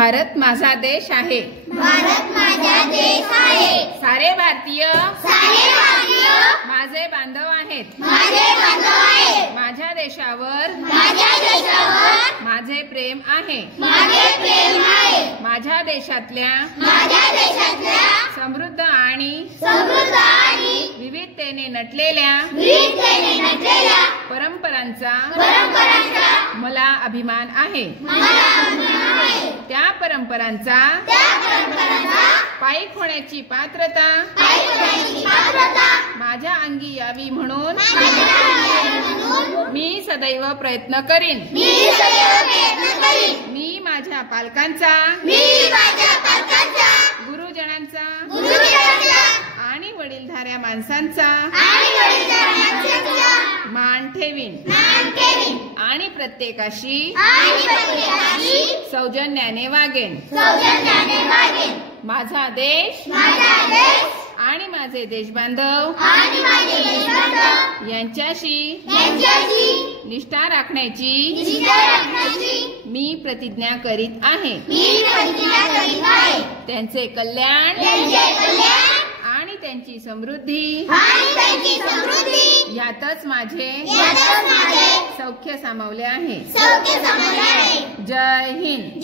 भारत माझा देश आहे. भारत माझा देश आहे. सारे भारतीय माझे बांधव आहेत. माझ्या देशावर माझे प्रेम आहे. माझ्या देशातल्या समृद्ध आणि विविधतेने नटलेल्या परंपरांचा मला अभिमान आहे. त्या परंपरांचा पायीक होण्याची पात्रता माझ्या अंगी यावी म्हणून मी सदैव प्रयत्न करीन. मी माझ्या पालकांचा, गुरुजनांचा आणि वडीलधाऱ्या माणसांचा मान ठेवीन आणि प्रत्येकाशी सौजन्याने वागेन. माझा देश आणि माझे देशबांधव यांच्याशी निष्ठा राखण्याची मी प्रतिज्ञा करीत आहे. त्यांचे कल्याण आणि त्यांची समृद्धी यातच माझे सौख्य सामावले आहे. जय हिंद.